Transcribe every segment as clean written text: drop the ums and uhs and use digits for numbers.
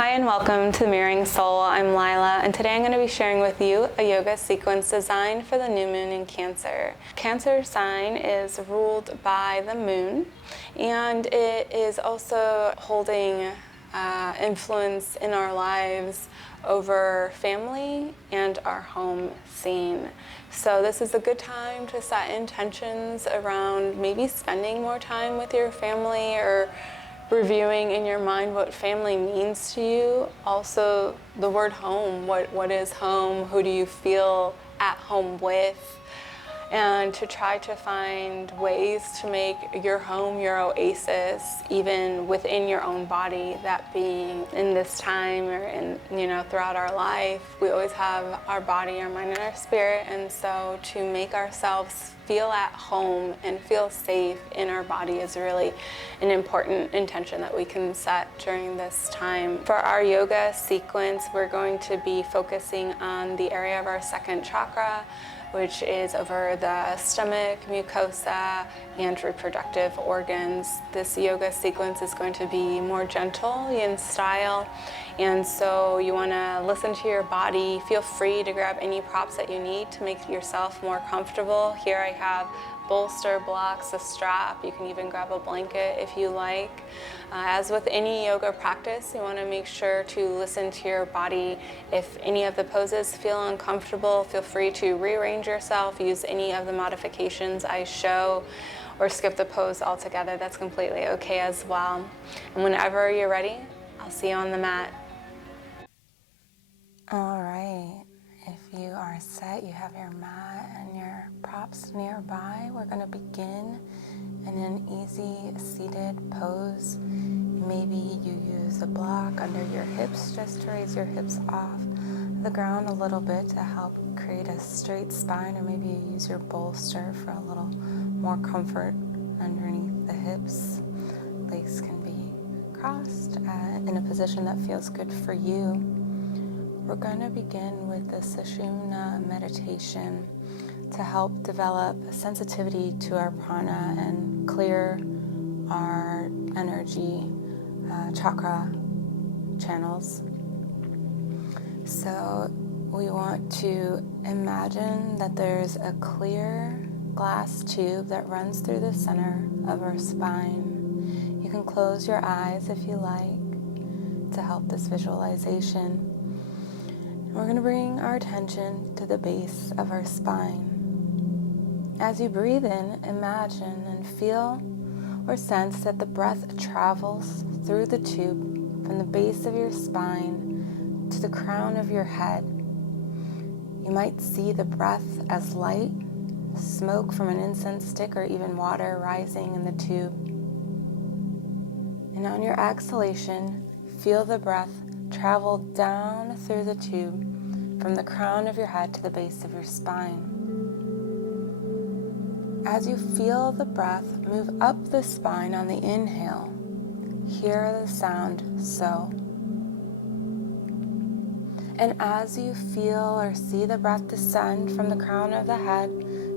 Hi and welcome to Mirroring Soul. I'm Lilah, and today I'm going to be sharing with you a yoga sequence designed for the new moon in Cancer. Cancer sign is ruled by the moon, and it is also holding influence in our lives over family and our home scene. So this is a good time to set intentions around maybe spending more time with your family, or reviewing in your mind what family means to you. Also, the word home, what is home? Who do you feel at home with? And to try to find ways to make your home your oasis, even within your own body. That being in this time, or throughout our life, we always have our body, our mind, and our spirit. And so to make ourselves feel at home and feel safe in our body is really an important intention that we can set during this time. For our yoga sequence, we're going to be focusing on the area of our second chakra, which is over the stomach, mucosa, and reproductive organs. This yoga sequence is going to be more gentle in style, and so you want to listen to your body. Feel free to grab any props that you need to make yourself more comfortable. Here I have bolster blocks, a strap. You can even grab a blanket if you like. As with any yoga practice, you want to make sure to listen to your body. If any of the poses feel uncomfortable, feel free to rearrange yourself, use any of the modifications I show, or skip the pose altogether. That's completely okay as well. And whenever you're ready, I'll see you on the mat. All right. If you are set, you have your mat and your props nearby, we're going to begin in an easy seated pose. Maybe you use a block under your hips just to raise your hips off the ground a little bit to help create a straight spine, or maybe you use your bolster for a little more comfort underneath the hips. Legs can be crossed in a position that feels good for you. We're going to begin with the Sushumna meditation to help develop sensitivity to our prana and clear our energy chakra channels. So we want to imagine that there's a clear glass tube that runs through the center of our spine. You can close your eyes if you like to help this visualization. We're going to bring our attention to the base of our spine. As you breathe in, imagine and feel or sense that the breath travels through the tube from the base of your spine to the crown of your head. You might see the breath as light, smoke from an incense stick, or even water rising in the tube. And on your exhalation, feel the breath travel down through the tube from the crown of your head to the base of your spine. As you feel the breath move up the spine on the inhale, hear the sound so. And as you feel or see the breath descend from the crown of the head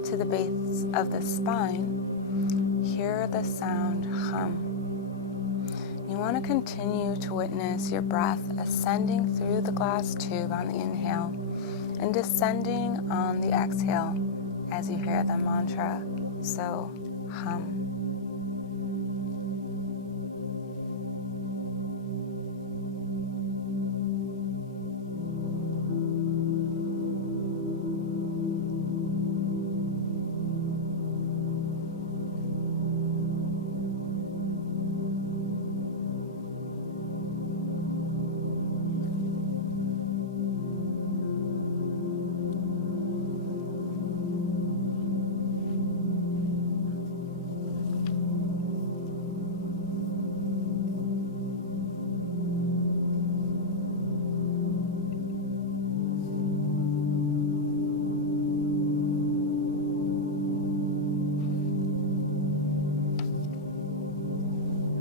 to the base of the spine, hear the sound hum. You want to continue to witness your breath ascending through the glass tube on the inhale and descending on the exhale as you hear the mantra, so hum.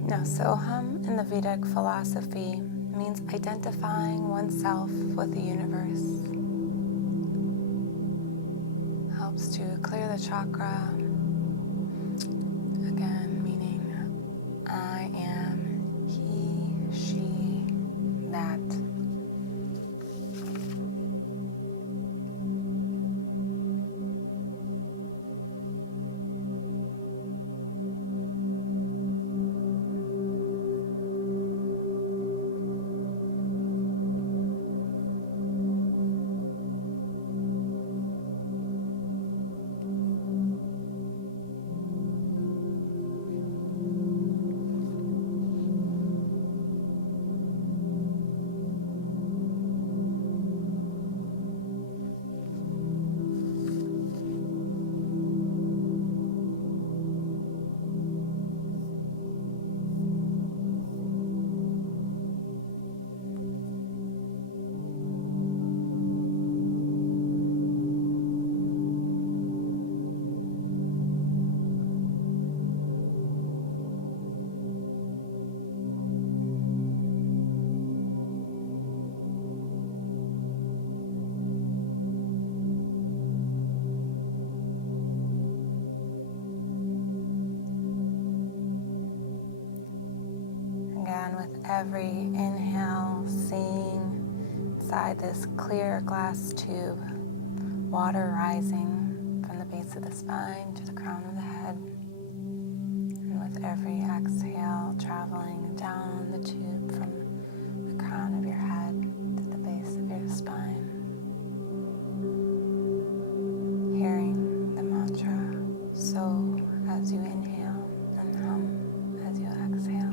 Now, Soham in the Vedic philosophy means identifying oneself with the universe. Helps to clear the chakra. Again, meaning I am he, she, that every inhale, seeing inside this clear glass tube, water rising from the base of the spine to the crown of the head. And with every exhale, traveling down the tube from the crown of your head to the base of your spine. Hearing the mantra so as you inhale and hum as you exhale.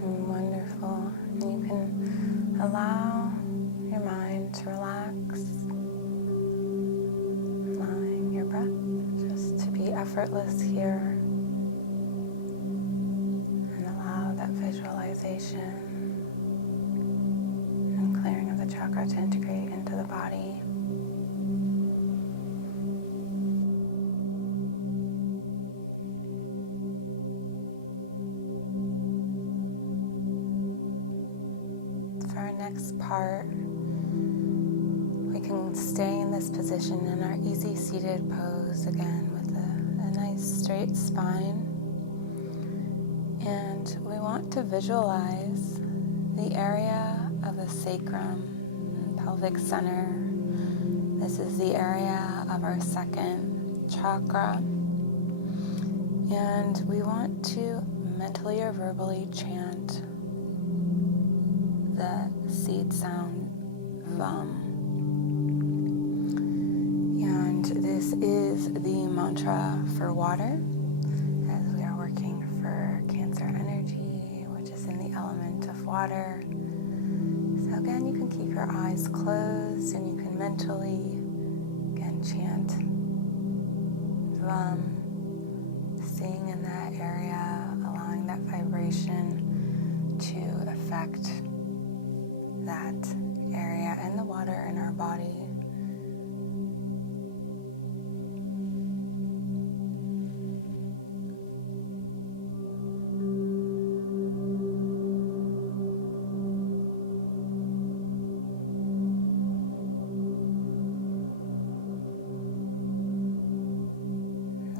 Wonderful. And you can allow your mind to relax, allowing your breath just to be effortless here, and allow that visualization and clearing of the chakra to integrate into the body. For our next part, we can stay in this position in our easy seated pose again with a nice straight spine. And we want to visualize the area of the sacrum and pelvic center. This is the area of our second chakra. And we want to mentally or verbally chant the seed sound VUM. And this is the mantra for water, as we are working for Cancer energy, which is in the element of water. So again, you can keep your eyes closed and you can mentally, again, chant VUM, staying in that area, allowing that vibration to affect that area and the water in our body.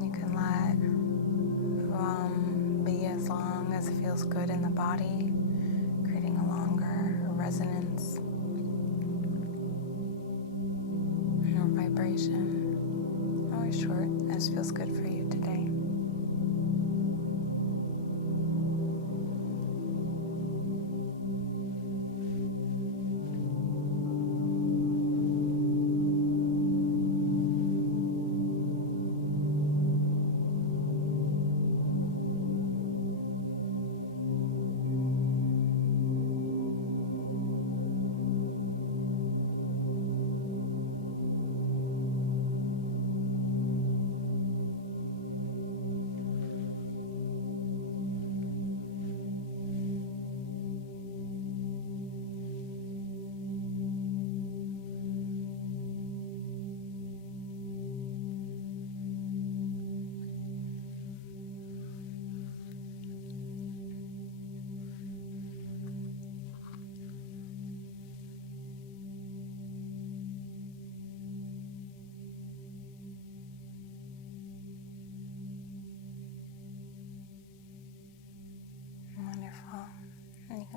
You can let be as long as it feels good in the body, creating a longer resonance or vibration, or short as feels good for you today.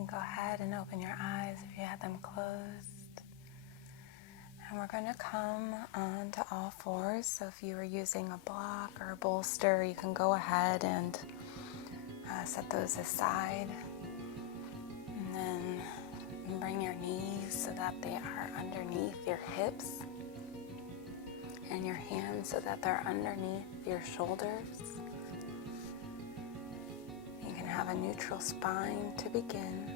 can go ahead and open your eyes if you had them closed. And we're going to come onto all fours. So if you were using a block or a bolster, you can go ahead and set those aside. And then bring your knees so that they are underneath your hips, and your hands so that they're underneath your shoulders. You can have a neutral spine to begin.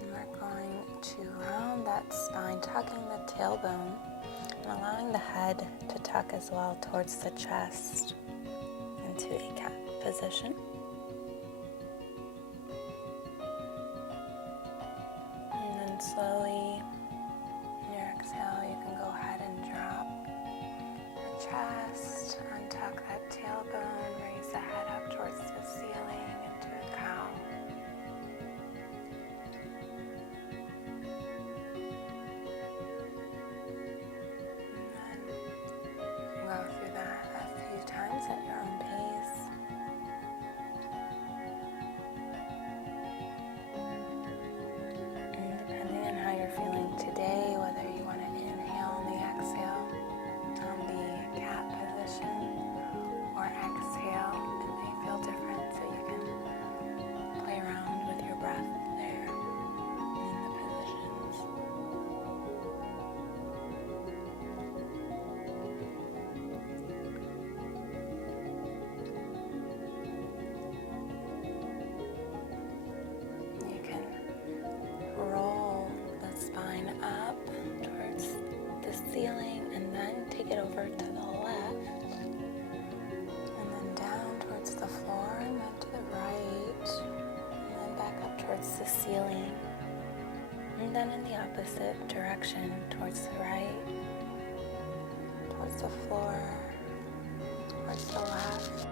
And we're going to round that spine, tucking the tailbone and allowing the head to tuck as well towards the chest into a cat position. And then slowly, in your exhale, you can go ahead and drop the chest, untuck that tailbone, raise the head up towards the ceiling into a cow. And then go through that a few times at your own pace. And depending on how you're feeling today, whether you want to inhale on the exhale on the cat position or exhale, it may feel different, so you can play around with your breath there in the positions. You can roll the spine up towards the ceiling and then take it over to the left, and then down towards the floor, and then to the right, and then back up towards the ceiling, and then in the opposite direction towards the right, towards the floor, towards the left,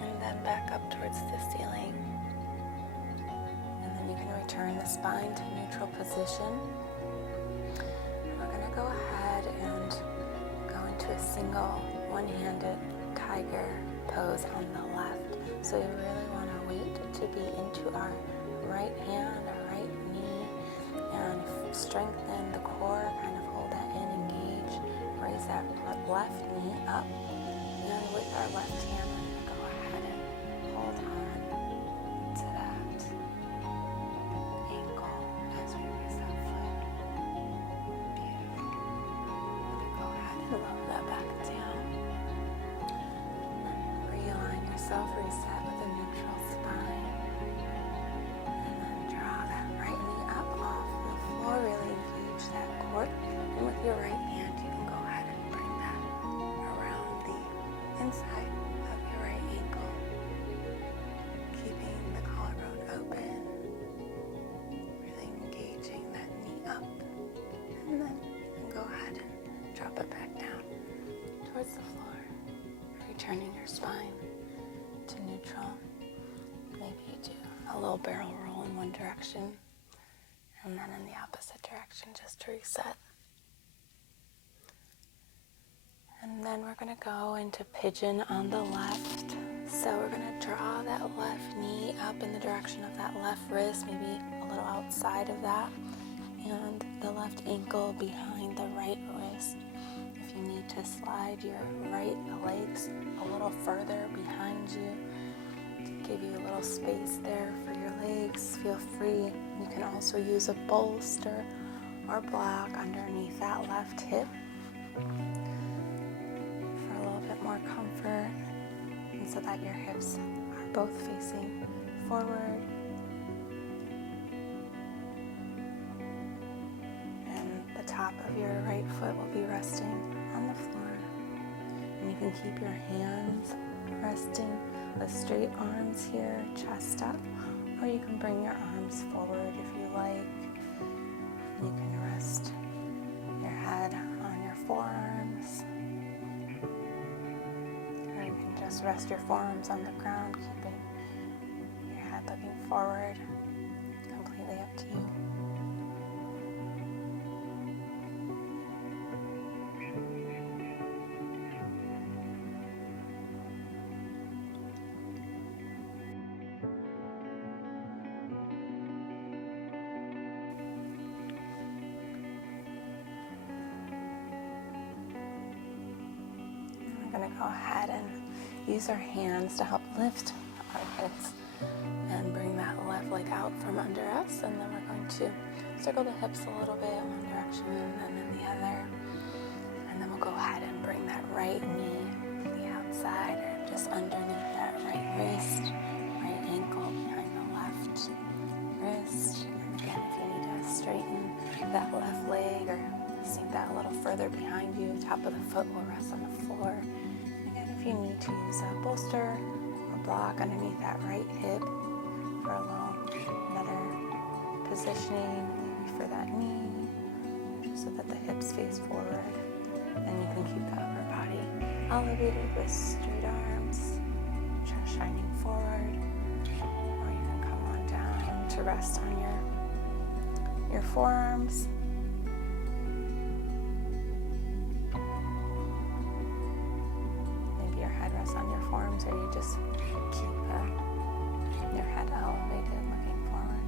and then back up towards the ceiling. And then you can return the spine to neutral position. We're going to go ahead and go into a single one-handed tiger pose on the left. So you really want our weight to be into our right hand, our right knee, and strengthen the core, kind of hold that in, engage, raise that left knee up, and with our left hand, we're going to go ahead and hold on to that ankle as we raise that foot. Beautiful. Go ahead and lower that back down. Realign yourself, reset with a neutral spine. And then draw that right knee up off the floor, really engage that core. And with your right hand, you can go ahead and bring that around the inside of your right ankle, keeping the collarbone open, really engaging that knee up. And then you can go ahead and drop it back down towards the floor, returning your spine to neutral. Maybe you do a little barrel roll in one direction, and then in the opposite direction, just to reset. And then we're going to go into pigeon on the left. So we're going to draw that left knee up in the direction of that left wrist, maybe a little outside of that, and the left ankle behind the right wrist. If you need to slide your right legs a little further behind you to give you a little space there for your legs, feel free. You can also use a bolster or block underneath that left hip for a little bit more comfort, and so that your hips are both facing forward. And the top of your right foot will be resting on the floor. And you can keep your hands resting with straight arms here, chest up, or you can bring your arms forward if you like. And you can rest your head on your forearms, or you can just rest your forearms on the ground, keeping your head looking forward. Completely up to you. go ahead and use our hands to help lift our hips and bring that left leg out from under us. And then we're going to circle the hips a little bit in one direction and then in the other. And then we'll go ahead and bring that right knee to the outside or just underneath that right wrist, right ankle behind the left wrist. And again, if you need to straighten that left leg or sink that a little further behind you, top of the foot will rest on the floor. Again, if you need to use a bolster or block underneath that right hip for a little better positioning, maybe for that knee, so that the hips face forward. And you can keep the upper body elevated with straight arms, shining forward, or you can come on down to rest on your forearms. Maybe your head rests on your forearms, or you just keep your head elevated, looking forward.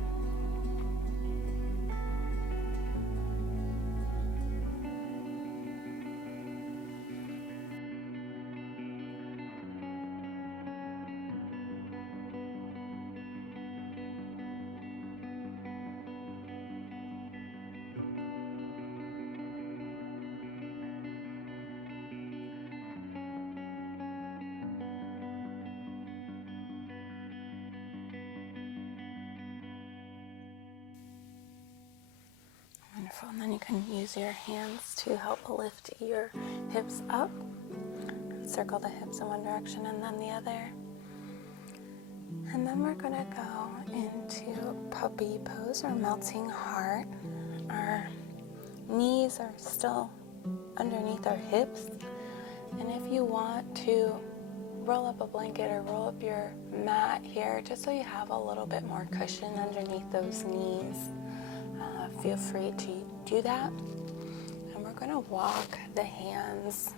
Wonderful. And then you can use your hands to help lift your hips up. Circle the hips in one direction and then the other. And then we're going to go into puppy pose or melting heart. Our knees are still underneath our hips. And if you want to roll up a blanket or roll up your mat here, just so you have a little bit more cushion underneath those knees, feel free to do that. And we're going to walk the hands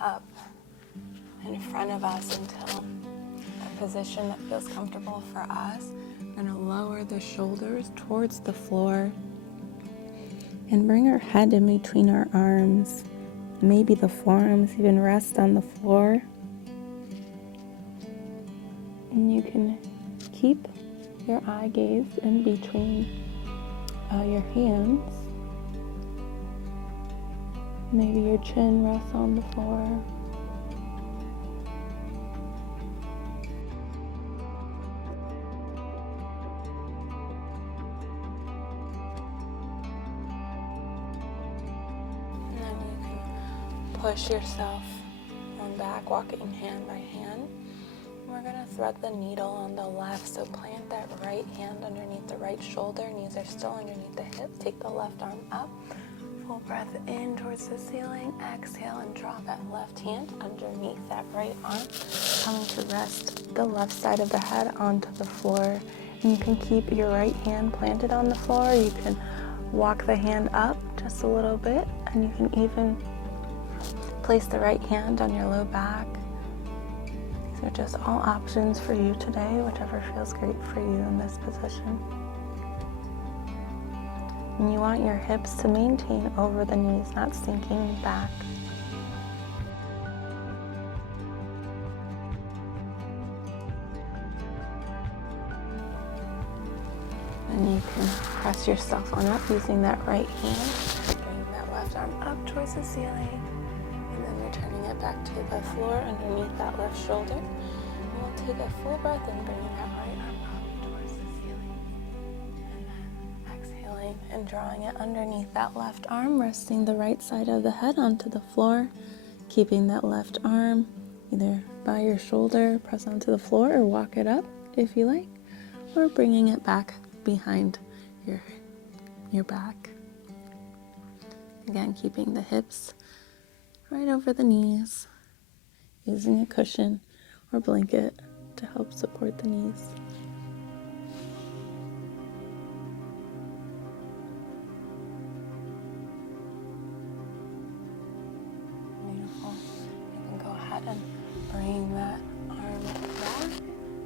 up in front of us until a position that feels comfortable for us. We're going to lower the shoulders towards the floor and bring our head in between our arms. Maybe the forearms even rest on the floor. And you can keep your eye gaze in between your hands. Maybe your chin rests on the floor. And then you can push yourself on back, walking hand by hand. We're going to thread the needle on the left, so plant that right hand underneath the right shoulder. Knees are still underneath the hips. Take the left arm up. Full breath in towards the ceiling. Exhale and draw that left hand underneath that right arm. Coming to rest the left side of the head onto the floor. And you can keep your right hand planted on the floor. You can walk the hand up just a little bit. And you can even place the right hand on your low back. They're just all options for you today, whichever feels great for you in this position. And you want your hips to maintain over the knees, not sinking back. And you can press yourself on up using that right hand. Bring that left arm up towards the ceiling. And then returning it back to the floor underneath that left shoulder. And we'll take a full breath in, bringing that right arm up towards the ceiling. And then exhaling and drawing it underneath that left arm, resting the right side of the head onto the floor. Keeping that left arm either by your shoulder, press onto the floor, or walk it up if you like. Or bringing it back behind your back. Again, keeping the hips right over the knees, using a cushion or blanket to help support the knees. Beautiful. You can go ahead and bring that arm back.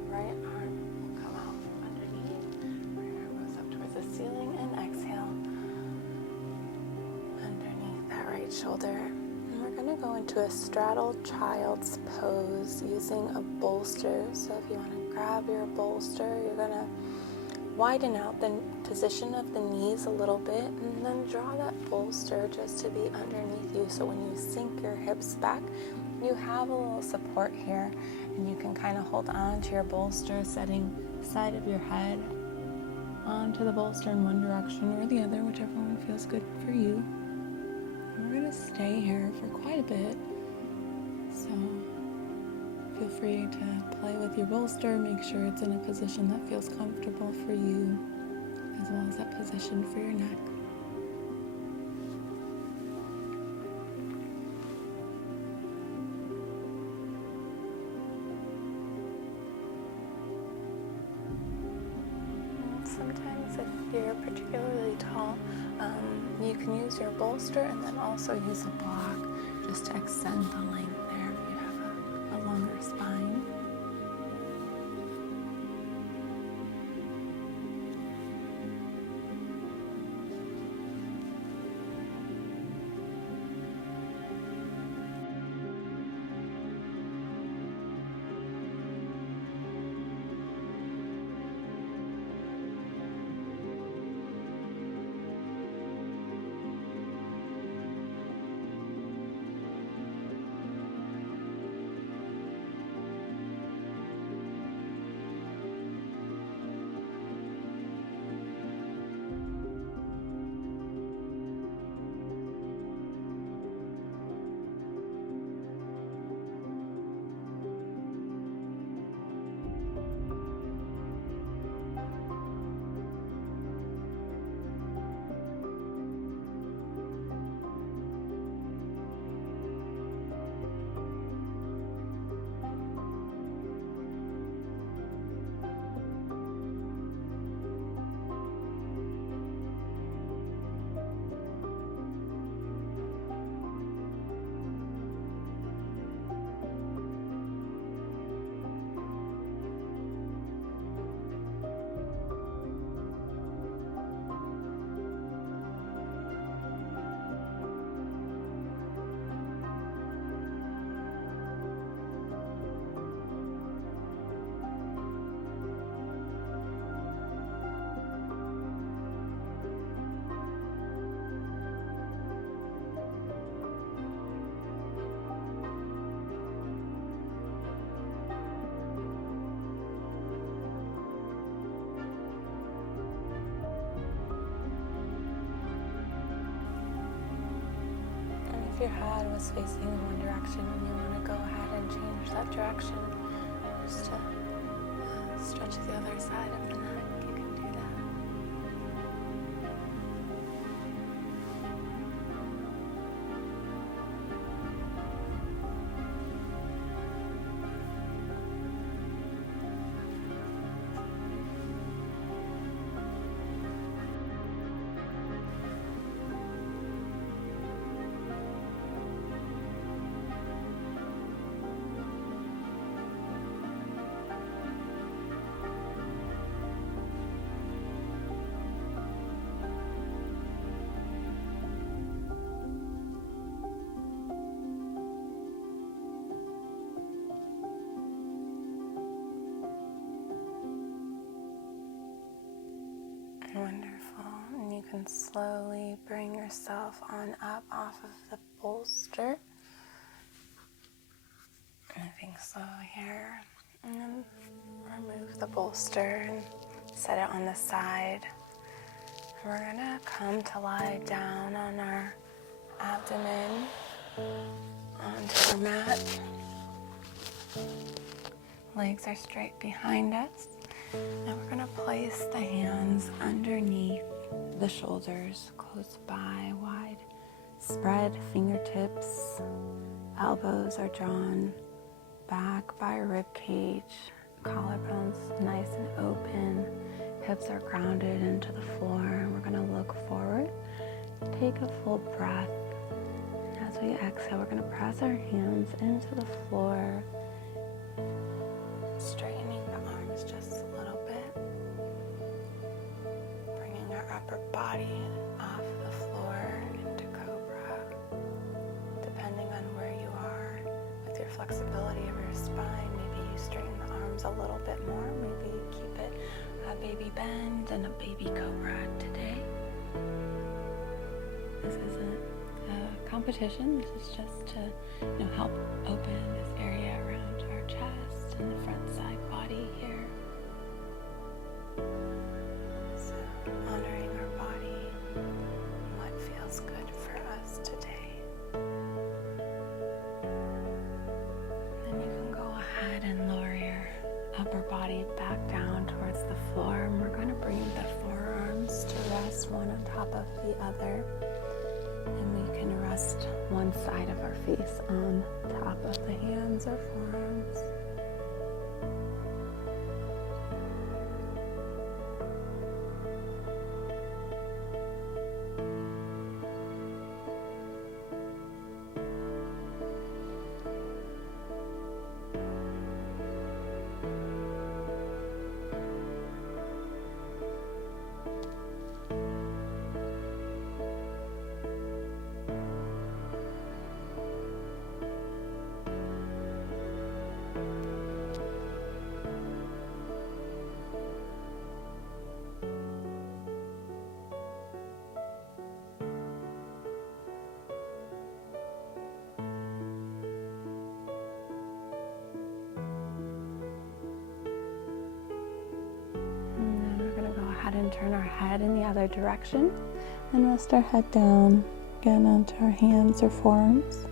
Right arm will come out from underneath. Right arm goes up towards the ceiling, and exhale underneath that right shoulder. going to go into a straddled child's pose using a bolster. So if you want to grab your bolster, you're going to widen out the position of the knees a little bit and then draw that bolster just to be underneath you. So when you sink your hips back, you have a little support here, and you can kind of hold on to your bolster, setting the side of your head onto the bolster in one direction or the other, whichever one feels good for you. And we're going to stay here for quite a bit, so feel free to play with your bolster. Make sure it's in a position that feels comfortable for you, as well as that position for your neck. Sometimes if you're particularly tall, you can use your bolster and then also use a block just to extend the length there if you have a longer spine. If your head was facing in one direction and you want to go ahead and change that direction, just to stretch the other side of the neck, you can do that. Wonderful. And you can slowly bring yourself on up off of the bolster. Moving slow here. And then remove the bolster and set it on the side. And we're going to come to lie down on our abdomen onto our mat. Legs are straight behind us. And we're going to place the hands underneath the shoulders, close by, wide spread fingertips. Elbows are drawn back by rib cage. Collarbones nice and open. Hips are grounded into the floor. And we're going to look forward. Take a full breath. As we exhale, we're going to press our hands into the floor, straightening the arms just a little bit, bringing our upper body off the floor into cobra, depending on flexibility of your spine. Maybe you straighten the arms a little bit more. Maybe you keep it a baby bend and a baby cobra today. This isn't a competition. This is just to help open this area around our chest and the front side body here. So honoring our body, what feels good for us today. Then you can go ahead and lower your upper body back down towards the floor, and we're going to bring the forearms to rest one on top of the other, and we can rest one side of our face on top of the hands or forearms. And turn our head in the other direction and rest our head down again onto our hands or forearms.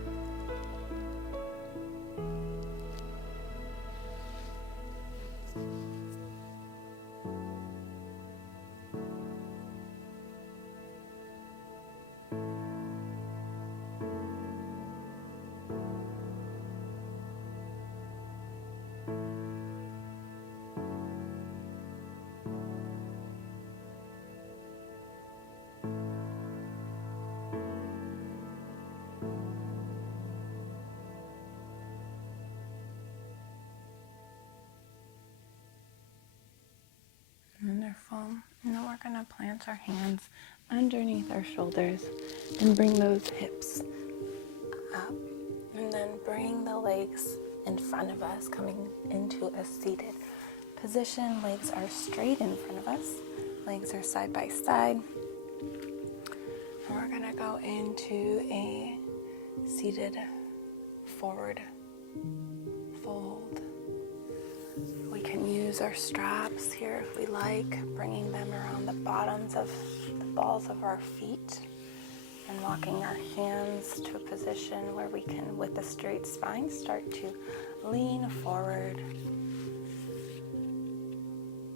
Wonderful. Now we're going to plant our hands underneath our shoulders and bring those hips up. And then bring the legs in front of us, coming into a seated position. Legs are straight in front of us. Legs are side by side. And we're going to go into a seated forward fold. We can use our straps here if we like, bringing them around the bottoms of the balls of our feet and walking our hands to a position where we can, with a straight spine, start to lean forward.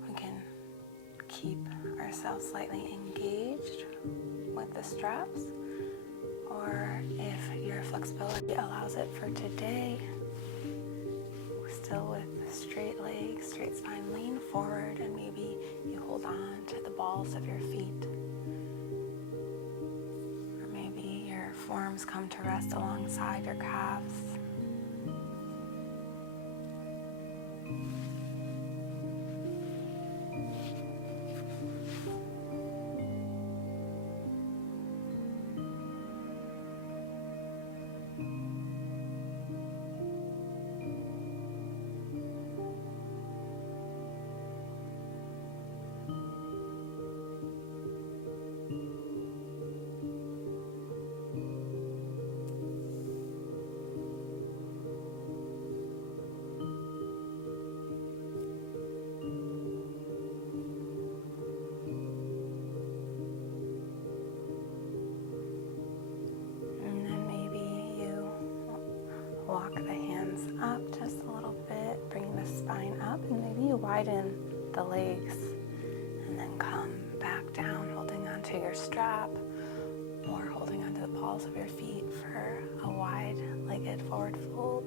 We can keep ourselves slightly engaged with the straps, or if your flexibility allows it for today, still with straight legs, straight spine, lean forward, and maybe you hold on to the balls of your feet. Or maybe your forearms come to rest alongside your calves. Walk the hands up just a little bit, bring the spine up, and maybe you widen the legs and then come back down, holding onto your strap or holding onto the balls of your feet for a wide-legged forward fold.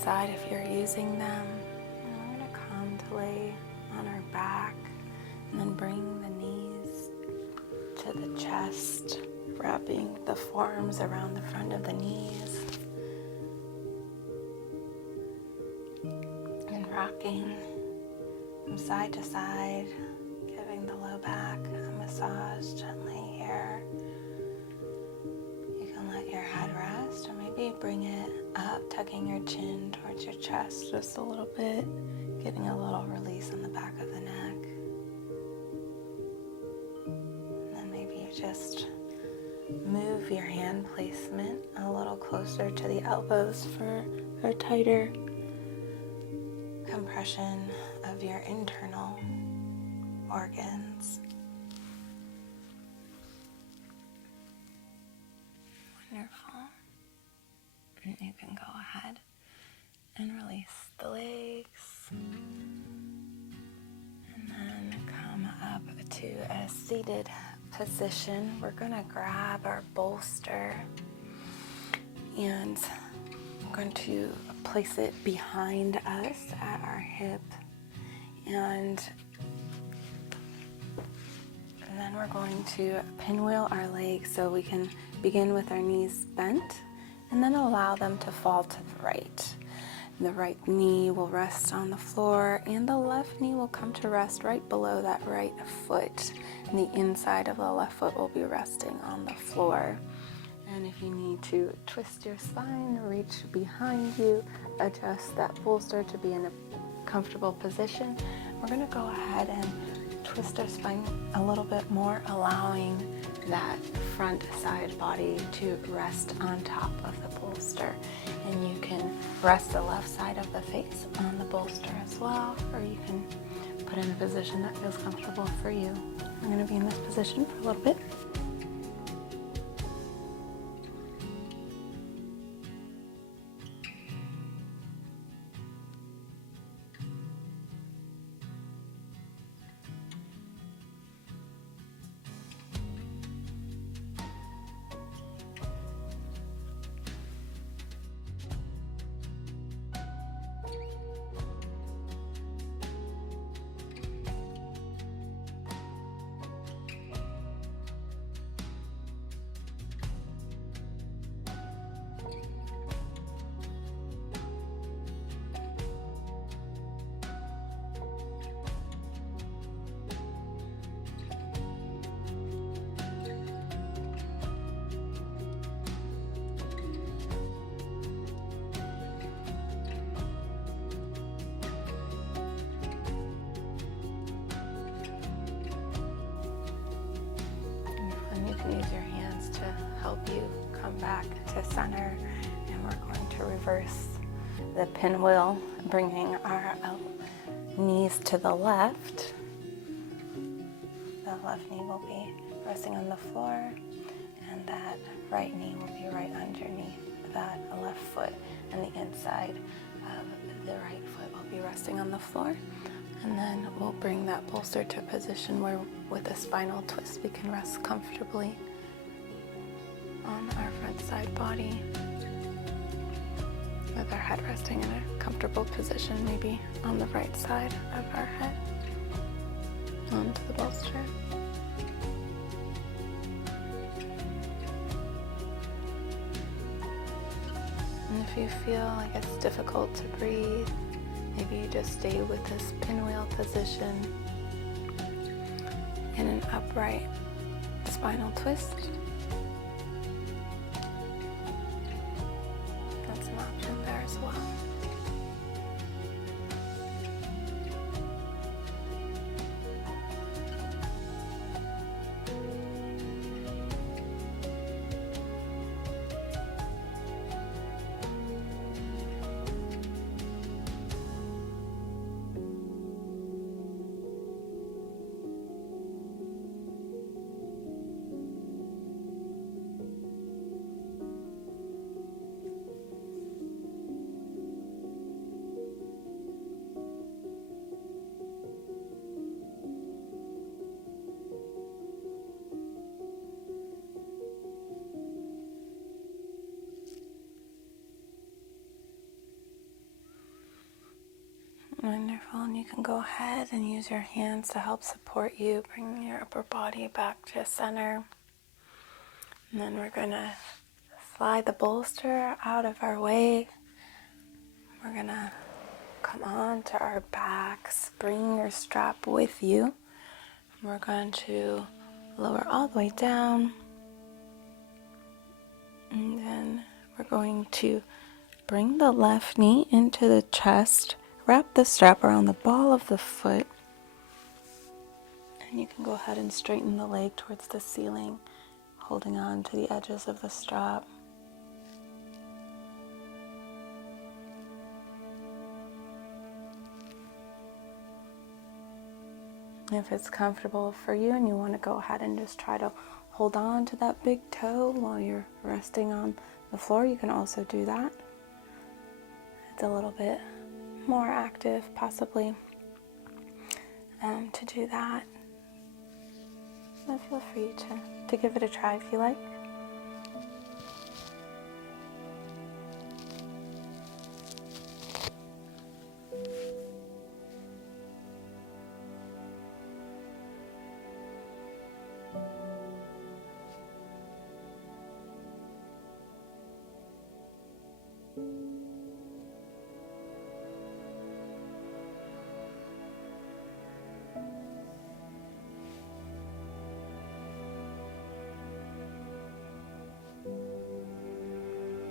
side if you're using them. And we're going to come to lay on our back and then bring the knees to the chest, wrapping the forearms around the front of the knees and rocking from side to side, giving the low back a massage gently here. You can let your head rest, or maybe bring it up, tucking your chin towards your chest just a little bit, getting a little release on the back of the neck. And then maybe you just move your hand placement a little closer to the elbows for a tighter compression of your internal organs. Wonderful. And you can go ahead and release the legs. And then come up to a seated position. We're going to grab our bolster and I'm going to place it behind us at our hip. And then we're going to pinwheel our legs so we can begin with our knees bent and then allow them to fall to the right. The right knee will rest on the floor and the left knee will come to rest right below that right foot. And the inside of the left foot will be resting on the floor. And if you need to twist your spine, reach behind you, adjust that bolster to be in a comfortable position, we're going to go ahead and twist our spine a little bit more, allowing that front side body to rest on top of the bolster. And you can rest the left side of the face on the bolster as well, or you can put in a position that feels comfortable for you. I'm going to be in this position for a little bit. Use your hands to help you come back to center, and we're going to reverse the pinwheel, bringing our knees to the left. The left knee will be resting on the floor, and that right knee will be right underneath that left foot, and the inside of the right foot will be resting on the floor. And then we'll bring that bolster to a position where with a spinal twist we can rest comfortably on our front side body with our head resting in a comfortable position, maybe on the right side of our head onto the bolster. And if you feel like it's difficult to breathe, maybe you just stay with this pinwheel position in an upright spinal twist. That's an option there as well. Wonderful. And you can go ahead and use your hands to help support you, bring your upper body back to center. And then we're going to slide the bolster out of our way. We're going to come on to our backs. Bring your strap with you. We're going to lower all the way down. And then we're going to bring the left knee into the chest. Wrap the strap around the ball of the foot. And you can go ahead and straighten the leg towards the ceiling, holding on to the edges of the strap. If it's comfortable for you and you want to go ahead and just try to hold on to that big toe while you're resting on the floor, you can also do that. It's a little bit more active, possibly, to do that. So feel free to give it a try if you like.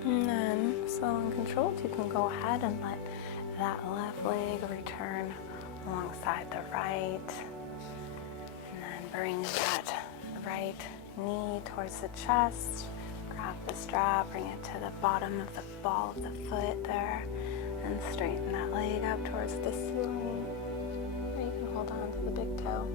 And then, slow and controlled, you can go ahead and let that left leg return alongside the right. And then bring that right knee towards the chest. Grab the strap, bring it to the bottom of the ball of the foot there. And straighten that leg up towards the ceiling. Or you can hold on to the big toe.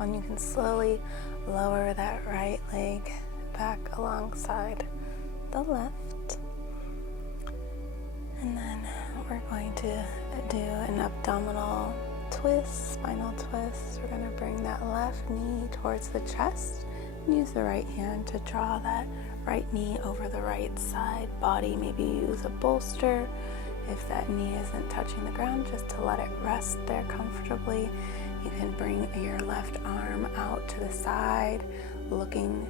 And you can slowly lower that right leg back alongside the left. And then we're going to do an abdominal twist, spinal twist. We're going to bring that left knee towards the chest and use the right hand to draw that right knee over the right side body. Maybe use a bolster if that knee isn't touching the ground, just to let it rest there comfortably. You can bring your left arm out to the side, looking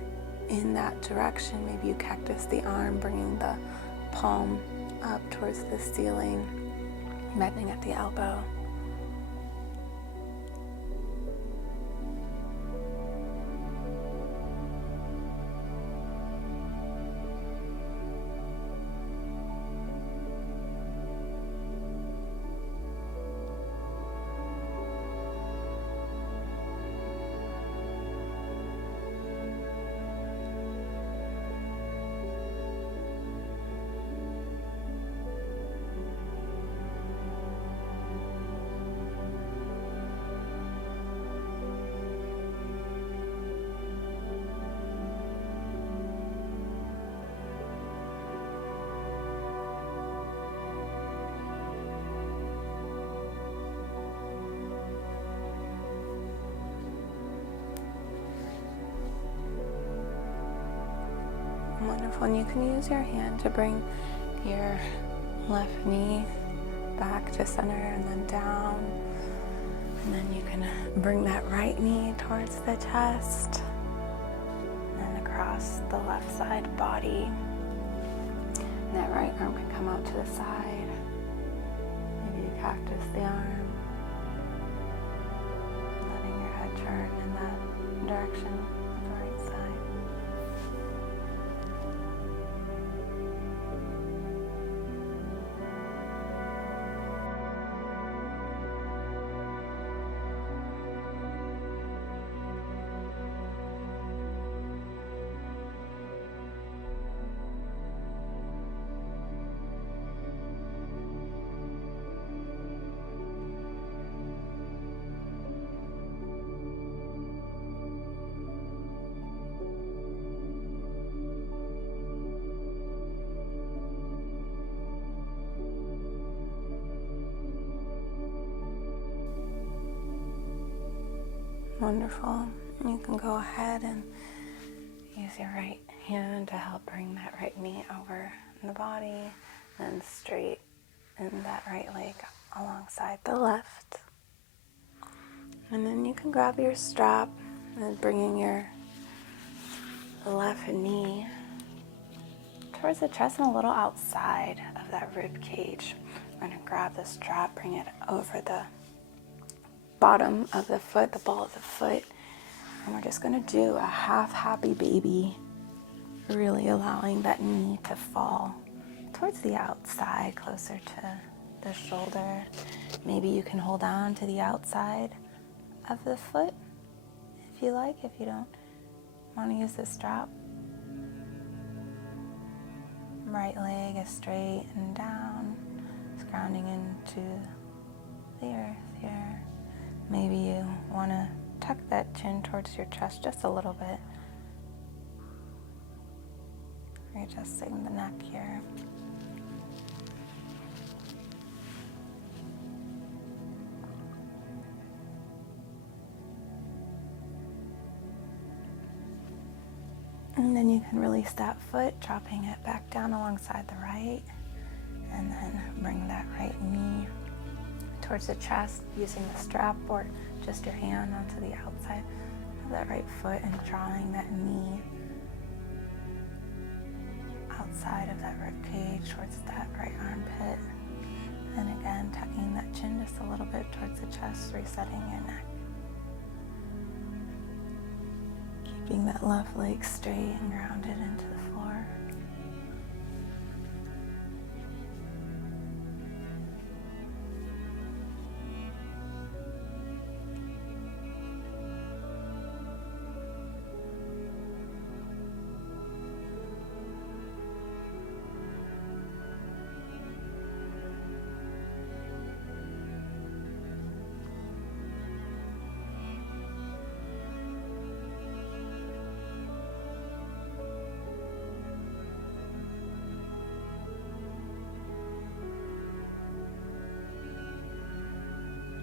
in that direction. Maybe you cactus the arm, bringing the palm up towards the ceiling, bending at the elbow. Wonderful. And you can use your hand to bring your left knee back to center and then down. And then you can bring that right knee towards the chest and across the left side body. And that right arm can come out to the side. Maybe you cactus the arm, letting your head turn in that direction of the right side. Wonderful. You can go ahead and use your right hand to help bring that right knee over in the body and straight in that right leg alongside the left. And then you can grab your strap and bringing your left knee towards the chest and a little outside of that rib cage. We're going to grab the strap, bring it over the bottom of the foot, the ball of the foot, and we're just going to do a half happy baby, really allowing that knee to fall towards the outside, closer to the shoulder. Maybe you can hold on to the outside of the foot if you like, if you don't want to use the strap. Right leg is straight and down, it's grounding into the earth here. Maybe you want to tuck that chin towards your chest just a little bit. Readjusting the neck here. And then you can release that foot, dropping it back down alongside the right. And then bring that right knee towards the chest, using the strap or just your hand onto the outside of that right foot and drawing that knee outside of that rib cage towards that right armpit. And again, tucking that chin just a little bit towards the chest, resetting your neck. Keeping that left leg straight and grounded into the floor.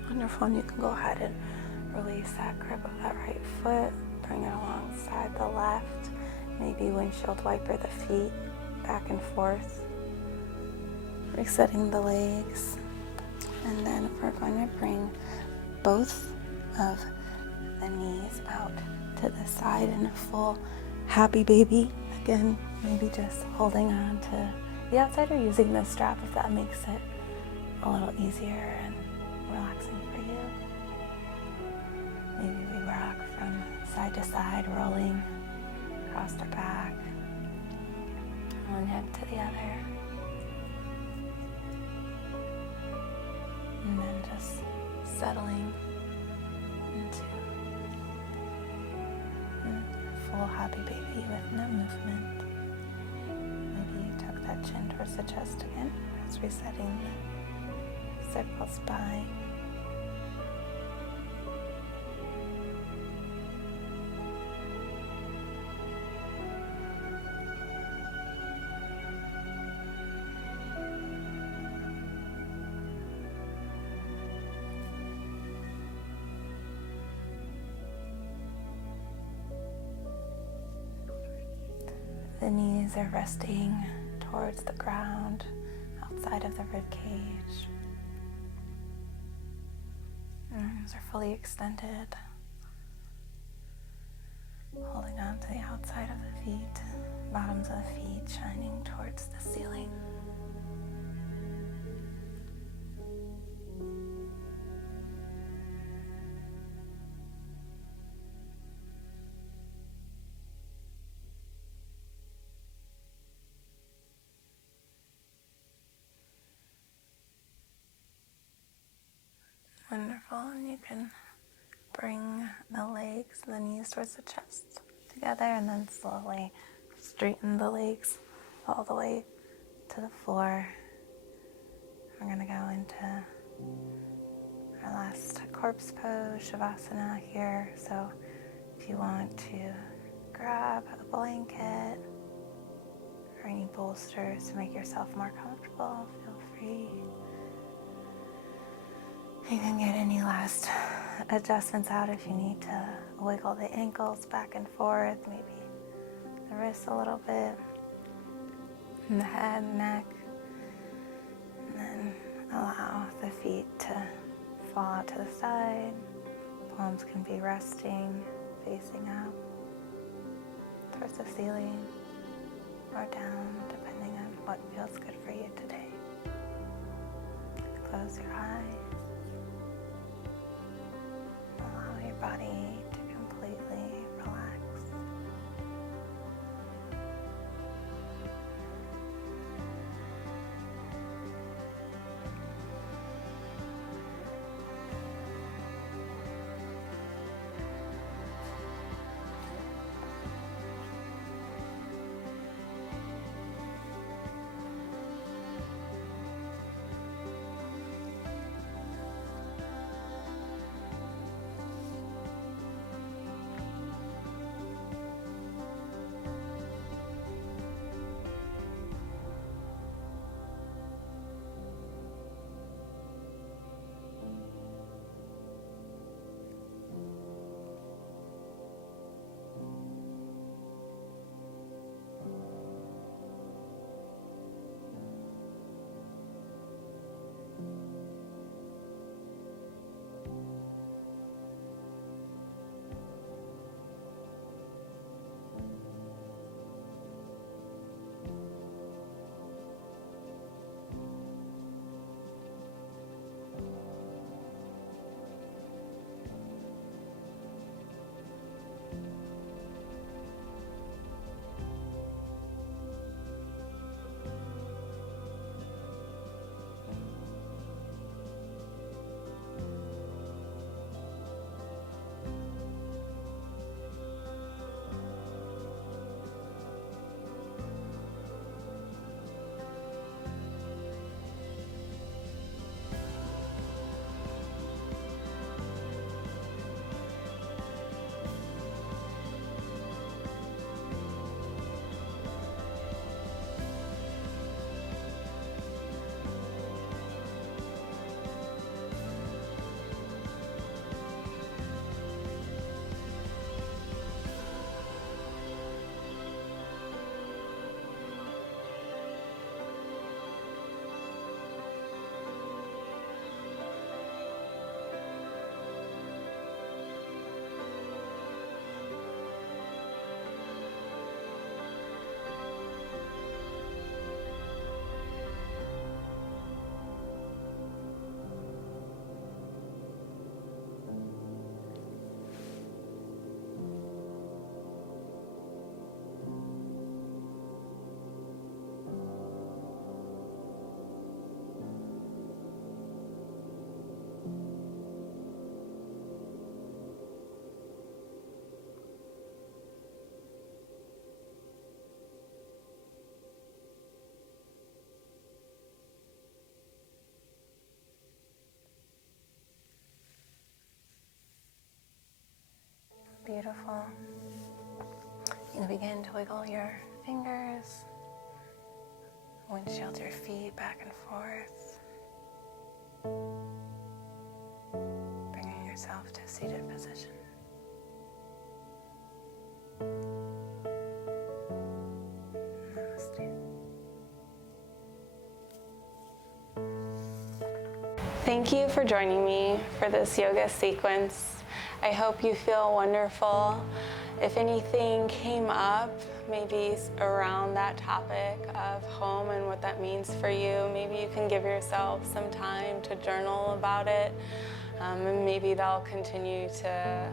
Wonderful, and you can go ahead and release that grip of that right foot, bring it alongside the left, maybe windshield wiper the feet back and forth, resetting the legs. And then we're going to bring both of the knees out to the side in a full happy baby. Again, maybe just holding on to the outside or using the strap if that makes it a little easier and relaxing for you. Maybe we rock from side to side, rolling across our back, one hip to the other. And then just settling into a full happy baby with no movement. Maybe you tuck that chin towards the chest again. That's resetting the cervical spine. The knees are resting towards the ground outside of the rib cage. Arms are fully extended, holding on to the outside of the feet, bottoms of the feet shining towards the ceiling. Wonderful, and you can bring the legs, the knees towards the chest together, and then slowly straighten the legs all the way to the floor. We're going to go into our last corpse pose, Shavasana here. So if you want to grab a blanket or any bolsters to make yourself more comfortable, feel free. You can get any last adjustments out if you need to wiggle the ankles back and forth, maybe the wrists a little bit, and the head, neck, and then allow the feet to fall out to the side. Palms can be resting, facing up towards the ceiling or down, depending on what feels good for you today. Close your eyes. Allow your body to completely relax. Beautiful. You begin to wiggle your fingers, windshield your feet back and forth, bringing yourself to a seated position. Namaste. Thank you for joining me for this yoga sequence. I hope you feel wonderful. If anything came up, maybe around that topic of home and what that means for you, maybe you can give yourself some time to journal about it, and maybe that'll continue to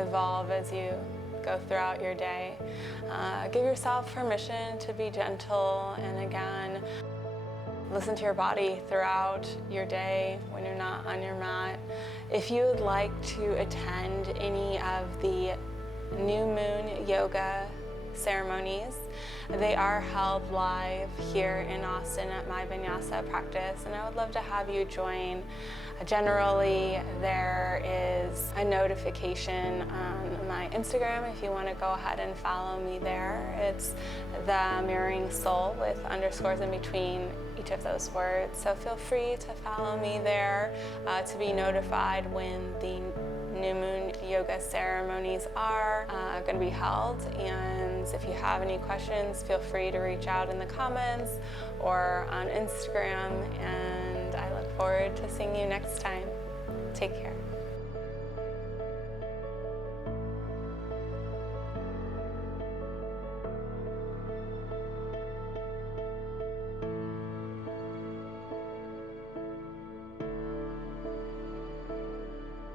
evolve as you go throughout your day. Give yourself permission to be gentle, and again, listen to your body throughout your day when you're not on your mat. If you would like to attend any of the new moon yoga ceremonies, they are held live here in Austin at my vinyasa practice, and I would love to have you join. Generally, there is a notification on my Instagram if you want to go ahead and follow me there. It's the Mirroring Soul with underscores in between each of those words. So feel free to follow me there to be notified when the new moon yoga ceremonies are going to be held. And if you have any questions, feel free to reach out in the comments or on Instagram. And I look forward to seeing you next time. Take care.